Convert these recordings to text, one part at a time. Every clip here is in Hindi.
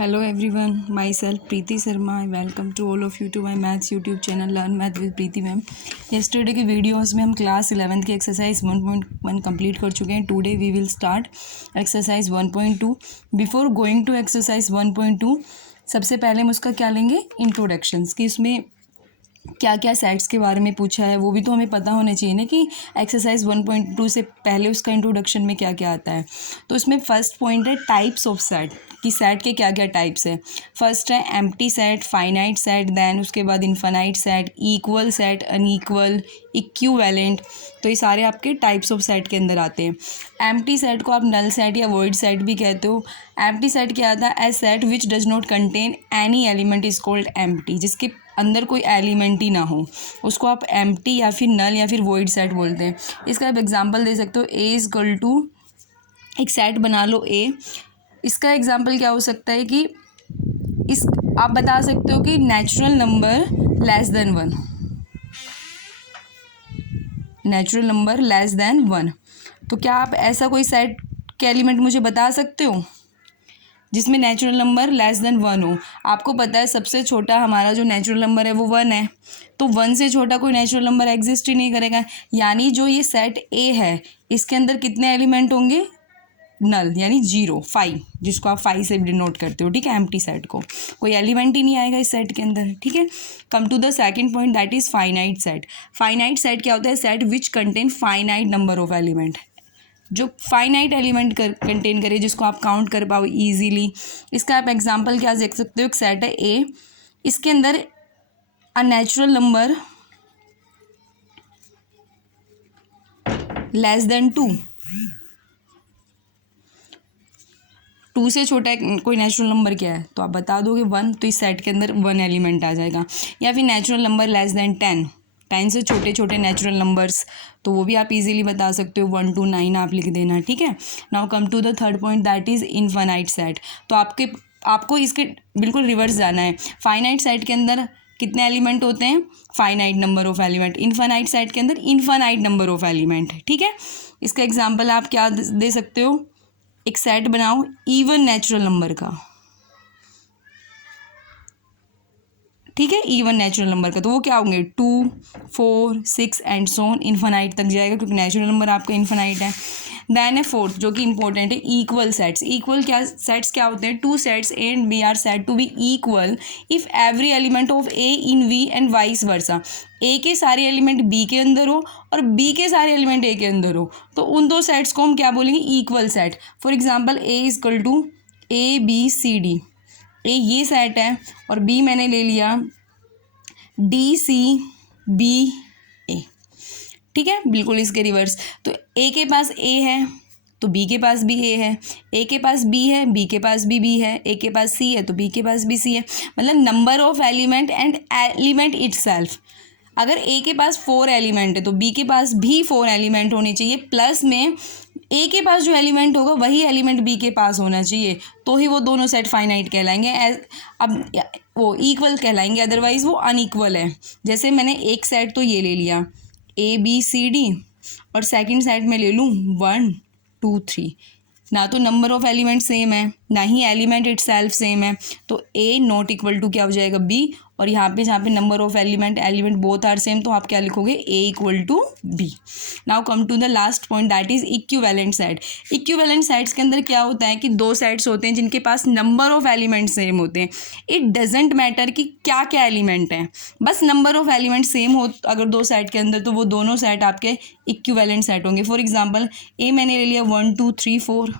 Hello everyone, myself Preeti Sharma. I welcome to all of you to my maths YouTube channel Learn Math with Preeti ma'am. Yesterday की वीडियोस में हम क्लास 11th की एक्सरसाइज 1.1 कंप्लीट कर चुके हैं. Today we will start exercise 1.2. Before going to exercise 1.2 सबसे पहले हम उसका क्या लेंगे, इंट्रोडक्शंस, कि उसमें क्या क्या सेट्स के बारे में पूछा है वो भी तो हमें पता होना चाहिए ना, कि एक्सरसाइज 1.2 से पहले उसका इंट्रोडक्शन में क्या क्या आता है. तो इसमें फर्स्ट पॉइंट है टाइप्स ऑफ सेट, कि सेट के क्या क्या टाइप्स है. फर्स्ट है empty set, finite set, then उसके बाद infinite set, equal set, unequal, equivalent. तो ये सारे आपके टाइप्स ऑफ सेट के अंदर आते हैं. एम्प्टी सेट को आप नल सेट या वॉइड सेट भी कहते हो. एम्प्टी सेट क्या आता है, a set which does not contain any element is called empty. जिसके अंदर कोई एलिमेंट ही ना हो उसको आप एम्प्टी या फिर नल या फिर वॉइड सेट बोलते हैं. इसका आप एग्जांपल दे सकते हो. ए इज इक्वल टू, एक सेट बना लो ए. इसका एग्जांपल क्या हो सकता है कि इस आप बता सकते हो कि natural number less than 1, natural number less than 1. तो क्या आप ऐसा कोई सेट के एलिमेंट मुझे बता सकते हो जिसमें नेचुरल नंबर लेस देन 1 हो. आपको पता है सबसे छोटा हमारा जो नेचुरल नंबर है वो 1 है. तो 1 से छोटा कोई नेचुरल नंबर एग्जिस्ट ही नहीं करेगा. यानी जो ये सेट ए है इसके अंदर कितने एलिमेंट होंगे, नल, यानी 0, 5, जिसको आप 5 से डिनोट करते हो. ठीक है, एम्प्टी सेट को कोई एलिमेंट ही नहीं आएगा इस सेट के अंदर. ठीक है. Come to the second point, that is finite set. Finite set क्या होता है, set which contain finite number of element, जो फाइनाइट एलिमेंट कंटेन करे, जिसको आप काउंट कर पाओ इजीली. इसका आप एग्जांपल क्या देख सकते हो, एक सेट है ए, इसके अंदर a natural number less than 2, 2 से छोटा कोई नेचुरल नंबर क्या है तो आप बता दोगे 1, तो इस सेट के अंदर 1 एलिमेंट आ जाएगा. या फिर नेचुरल नंबर लेस देन 10, 10 से छोटे छोटे नेचुरल नंबर्स, तो वो भी आप इजीली बता सकते हो. 1 to 9 आप लिख देना. ठीक है. Now come to the third point, that is infinite set. तो आपको इसके बिल्कुल रिवर्स जाना है. फाइनाइट सेट के अंदर कितने एलिमेंट होते हैं, finite number of element. Infinite set के अंदर इनफाइनाइट नंबर ऑफ एलिमेंट. ठीक है. इसका एग्जाम्पल आप क्या दे सकते हो, एक सेट बनाओ इवन नेचुरल नंबर का. ठीक है, इवन नेचुरल नंबर का, तो वो क्या होंगे 2, 4, 6 एंड सो ऑन, इन्फानाइट तक जाएगा क्योंकि नेचुरल नंबर आपका इन्फानाइट है. देन है फोर्थ, जो कि इंपॉर्टेंट है, इक्वल सेट्स. इक्वल क्या सेट्स क्या होते हैं, 2 sets A and B are said to be equal if every element of A in B and vice versa. ए के सारे एलिमेंट बी के अंदर हो और बी के सारे एलिमेंट ए के अंदर हो, तो उन दो सेट्स को हम क्या बोलेंगे, equal set. For example A is equal to A B C D. A ये सेट है और बी मैंने ले लिया डी सी बी ए. ठीक है, बिल्कुल इसके रिवर्स. तो ए के पास ए है तो बी के पास भी ए है, ए के पास बी है, बी के पास भी बी है, ए के पास सी है तो बी के पास भी सी है. मतलब number of element and element itself. अगर ए के पास 4 एलिमेंट है तो बी के पास भी 4 एलिमेंट होने चाहिए, प्लस में ए के पास जो एलिमेंट होगा वही एलिमेंट बी के पास होना चाहिए, तो ही वो दोनों सेट फाइनाइट कहलाएंगे. अब वो इक्वल कहलाएंगे, अदरवाइज वो अनइक्वल है. जैसे मैंने एक सेट तो ये ले लिया ए बी सी डी और सेकंड सेट में ले लूँ 1 2 3, ना तो नंबर ऑफ एलिमेंट सेम है ना ही एलिमेंट इटसेल्फ सेम है, तो ए नॉट इक्वल टू क्या हो जाएगा, बी. और यहाँ पे जहाँ पे number of element both are same, तो आप क्या लिखोगे, A equal to B. Now come to the last point, that is equivalent set. Equivalent sets के अंदर क्या होता है कि 2 सेट्स होते हैं जिनके पास नंबर ऑफ एलिमेंट सेम होते हैं. इट डजेंट मैटर कि क्या क्या एलिमेंट हैं, बस नंबर ऑफ एलिमेंट सेम हो अगर 2 सेट के अंदर, तो वो दोनों सेट आपके इक्विवेलेंट सेट होंगे. फॉर एग्जाम्पल ए मैंने ले लिया 1 2 3 4.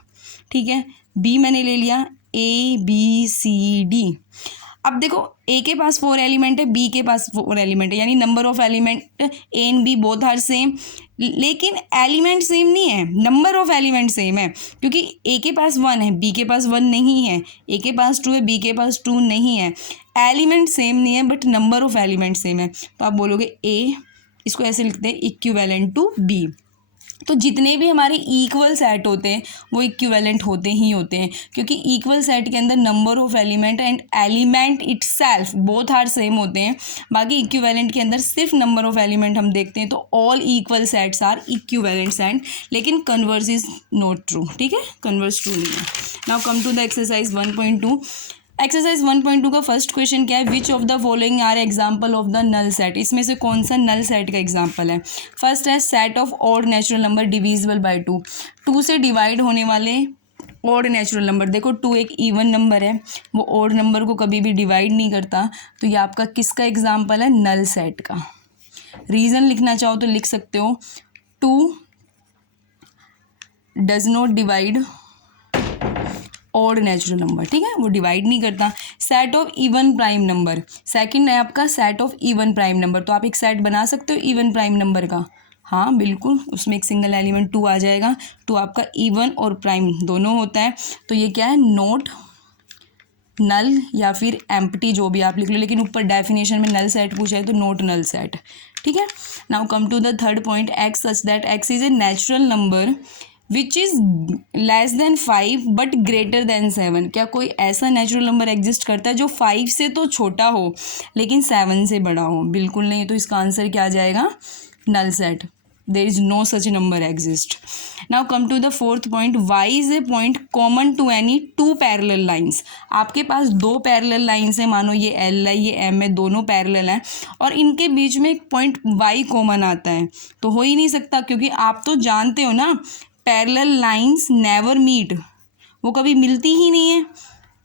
ठीक है. बी मैंने ले लिया ए बी सी डी. अब देखो ए के पास 4 एलिमेंट है, बी के पास 4 एलिमेंट है, यानी number of element A and B both are same, लेकिन एलिमेंट सेम नहीं है, नंबर ऑफ एलिमेंट सेम है. क्योंकि ए के पास 1 है, बी के पास 1 नहीं है, ए के पास 2 है, बी के पास 2 नहीं है. एलिमेंट सेम नहीं है but number of element same है, तो आप बोलोगे ए, इसको ऐसे लिखते हैं इक्विवेलेंट टू बी. तो जितने भी हमारे इक्वल सेट होते हैं वो इक्विवेलेंट होते ही होते हैं, क्योंकि इक्वल सेट के अंदर number of element and element itself both are same होते हैं. बाकी इक्विवेलेंट के अंदर सिर्फ नंबर ऑफ एलिमेंट हम देखते हैं, तो all equal sets are equivalent set, लेकिन कन्वर्स इज नॉट ट्रू. ठीक है, कन्वर्स ट्रू नहीं है. Now come to the exercise 1.2. Exercise 1.2 का फर्स्ट क्वेश्चन क्या है, which of the following are example of the null set, इसमें से कौन सा नल सेट का एग्जाम्पल है। फर्स्ट है set of odd natural number divisible by 2, 2 से डिवाइड होने वाले ऑड नेचुरल नंबर। देखो 2 एक इवन नंबर है, वो ऑड नंबर को कभी भी डिवाइड नहीं करता, तो ये आपका किसका एग्जाम्पल है, नल सेट का। रीज़न लिखना चाहो तो लिख सकते हो, 2 does not divide odd natural number, ठीक है, वो डिवाइड नहीं करता। Set of even prime number, second है आपका set of even prime number, तो आप एक सेट बना सकते हो इवन प्राइम नंबर का, हाँ बिल्कुल, उसमें एक सिंगल एलिमेंट 2 आ जाएगा, 2 आपका इवन और प्राइम दोनों होता है, तो ये क्या है, नॉट नल या फिर एम्प्टी, जो भी आप लिख लो, लेकिन ऊपर डेफिनेशन में नल सेट पूछा है तो नॉट नल सेट, ठीक है। Now come to the third point, X such that X is a natural number which is less than 5 but greater than 7। क्या कोई ऐसा नेचुरल नंबर एग्जिस्ट करता है जो 5 से तो छोटा हो लेकिन 7 से बड़ा हो? बिल्कुल नहीं, तो इसका आंसर क्या आ जाएगा, null set, there is no such number exist. Now come to the fourth point, Y is a point common to any 2 parallel lines. आपके पास 2 पैरेलल लाइन्स हैं, मानो ये एल है ये एम है, दोनों पैरेलल हैं और इनके बीच में एक पॉइंट वाई कॉमन आता है, तो हो ही नहीं सकता, क्योंकि आप तो जानते हो ना पैरेलल लाइंस नेवर मीट, वो कभी मिलती ही नहीं है।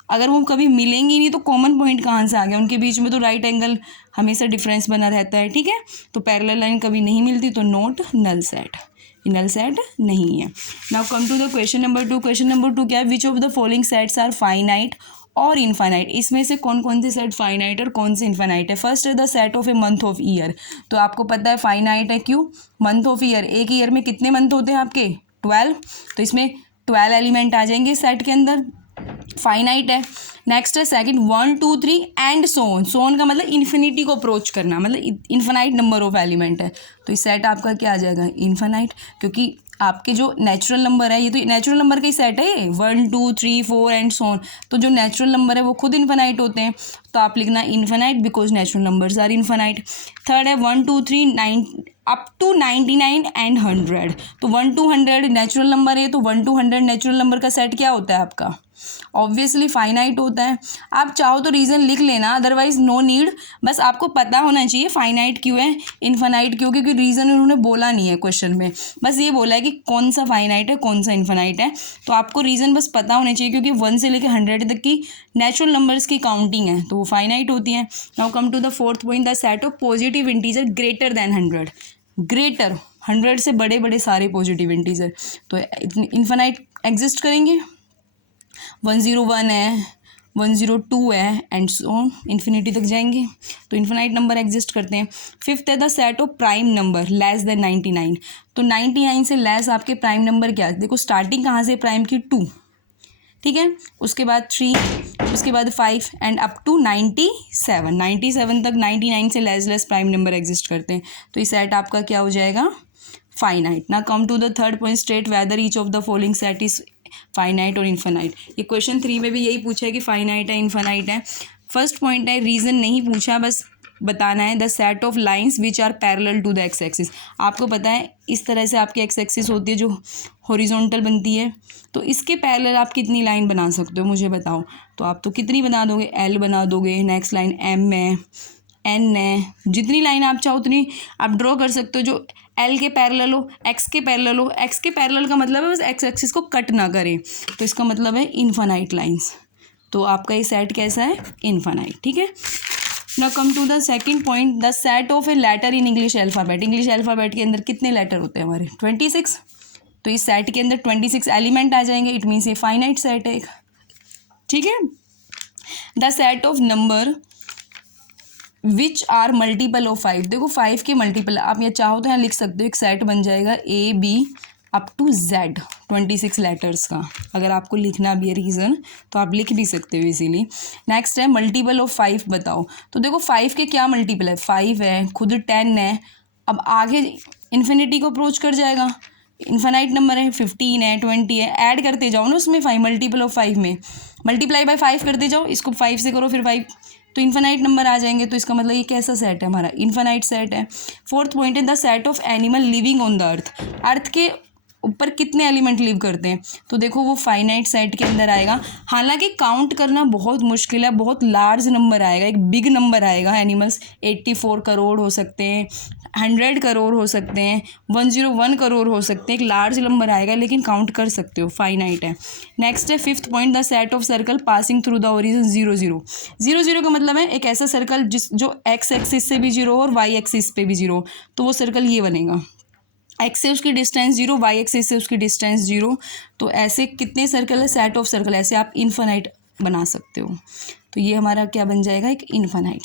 अगर वो कभी मिलेंगी नहीं तो कॉमन पॉइंट कहाँ से आ गया, उनके बीच में तो राइट एंगल हमेशा डिफरेंस बना रहता है, ठीक है, तो पैरेलल लाइन कभी नहीं मिलती, तो not null set, null set नहीं है। Now come to the question number 2। Question number 2 क्या है, which of the following sets are finite और इनफाइनाइट। इसमें से कौन कौन से सेट फाइनाइट और कौन से इनफाइनाइट है। फर्स्ट है the set of a month of year, तो आपको पता है फाइनाइट है, क्यों, मंथ ऑफ ईयर, एक ईयर में कितने मंथ होते हैं आपके, 12, तो इसमें 12 एलिमेंट आ जाएंगे सेट के अंदर, फाइनाइट है। नेक्स्ट है सेकंड 1 2 3 एंड सोन, सोन का मतलब इन्फिनिटी को अप्रोच करना, मतलब इन्फिनाइट नंबर ऑफ एलिमेंट है, तो इस सेट आपका क्या आ जाएगा, इन्फिनाइट, क्योंकि आपके जो नेचुरल नंबर है, ये तो नेचुरल नंबर का ही सेट है, ये 1 2 3 4 एंड सोन, तो जो नेचुरल नंबर है वो खुद इन्फिनाइट होते हैं, तो आप लिखना infinite because natural numbers are infinite. Third है 1 2 3 9 अप टू 99 एंड 100, तो 1 to 100 नेचुरल नंबर है, तो 1 to 100 नेचुरल नंबर का सेट क्या होता है आपका, ऑब्वियसली फाइनाइट होता है। आप चाहो तो रीज़न लिख लेना, अदरवाइज नो नीड, बस आपको पता होना चाहिए फाइनाइट क्यों है, इन्फिनाइट क्यों, क्योंकि रीज़न उन्होंने बोला नहीं है क्वेश्चन में, बस ये बोला है कि कौन सा फाइनाइट है कौन सा इन्फिनाइट है, तो आपको रीज़न बस पता होने चाहिए, क्योंकि 1 से लेकर 100 तक की नेचुरल नंबर्स की काउंटिंग है तो वो फाइनाइट होती हैं। Now come to the fourth point, the set of positive integer greater than 100, greater 100 से बड़े बड़े सारे पॉजिटिव इंटीजर, तो इन्फिनाइट एग्जिस्ट करेंगे, 101 है, 102 है एंड सो इन्फिनिटी तक जाएंगे, तो इन्फिनाइट नंबर एग्जिस्ट करते हैं। फिफ्थ है the set of prime number less than 99, तो 99 से लेस आपके प्राइम नंबर क्या है, देखो स्टार्टिंग कहाँ से प्राइम की 2, ठीक है, उसके बाद 3, उसके बाद 5 एंड अप टू 97 तक 99 से लेस प्राइम नंबर एग्जिस्ट करते हैं, तो ये सेट आपका क्या हो जाएगा, finite. Now come to the third point, state whether each of the following set is finite और इन्फिनाइट। ये क्वेश्चन 3 में भी यही पूछा है कि फाइनाइट है इन्फिनाइट है। फर्स्ट पॉइंट है, रीज़न नहीं पूछा, बस बताना है, the set of lines which are parallel to the X axis. आपको पता है इस तरह से आपकी एक्स एक्सिस होती है जो हॉरिजॉन्टल बनती है, तो इसके पैरेलल आप कितनी लाइन बना सकते हो मुझे बताओ, तो आप तो कितनी बना दोगे, एल बना दोगे, नेक्स्ट लाइन एम है, एन है, जितनी लाइन आप चाहो उतनी आप ड्रॉ कर सकते हो, जो एल के पैरेलल हो, एक्स के पैरेलल हो। एक्स के पैरेलल का मतलब है बस एक्स एक्सिस को कट ना करें, तो इसका मतलब है इन्फिनाइट लाइंस, तो आपका ये सेट कैसा है, इन्फिनाइट, ठीक है। Now come to the second point, the set of a letter in English alphabet. English alphabet के अंदर कितने लेटर होते हैं हमारे, 26, तो इस सेट के अंदर 26 एलिमेंट आ जाएंगे, इट मीन्स ये फाइनाइट सेट है, ठीक है। The set of number which are multiple of 5, देखो 5 के मल्टीपल, आप ये चाहो तो यहाँ लिख सकते हो, एक सेट बन जाएगा A B up to Z 26 letters का, अगर आपको लिखना भी है रीज़न तो आप लिख भी सकते हो इजीली। नेक्स्ट है मल्टीपल ऑफ 5 बताओ, तो देखो 5 के क्या मल्टीपल है, 5 है, खुद 10 है, अब आगे इन्फिनिटी को अप्रोच कर जाएगा, इन्फिनाइट नंबर है, 15 है, 20 है, ऐड करते जाओ ना उसमें 5, मल्टीपल ऑफ 5 में मल्टीप्लाई बाय 5 करते जाओ, इसको 5 से करो फिर 5, तो इन्फिनाइट नंबर आ जाएंगे, तो इसका मतलब ये कैसा सेट है हमारा, इन्फिनाइट सेट है। फोर्थ पॉइंट है the set of animal living on the earth, earth के ऊपर कितने एलिमेंट लीव करते हैं, तो देखो वो फाइनाइट सेट के अंदर आएगा। हालांकि काउंट करना बहुत मुश्किल है, बहुत लार्ज नंबर आएगा, एक बिग नंबर आएगा। एनिमल्स 84 करोड़ हो सकते हैं, 100 करोड़ हो सकते हैं, 101 करोड़ हो सकते हैं, एक लार्ज नंबर आएगा, लेकिन काउंट कर सकते हो, फाइनाइट है। नेक्स्ट है 5th point, the set of circle passing through the origin 0 0। 0 0 का मतलब है एक ऐसा सर्कल जो एक्स एक्सिस से भी 0 हो और वाई एक्सिस पे भी 0, तो वो सर्कल ये बनेगा। एक्स से उसकी डिस्टेंस 0, वाई एक्सिस से उसकी डिस्टेंस 0, तो ऐसे कितने सर्कल है, सेट ऑफ सर्कल, ऐसे आप इन्फिनाइट बना सकते हो। तो ये हमारा क्या बन जाएगा, एक इन्फिनाइट।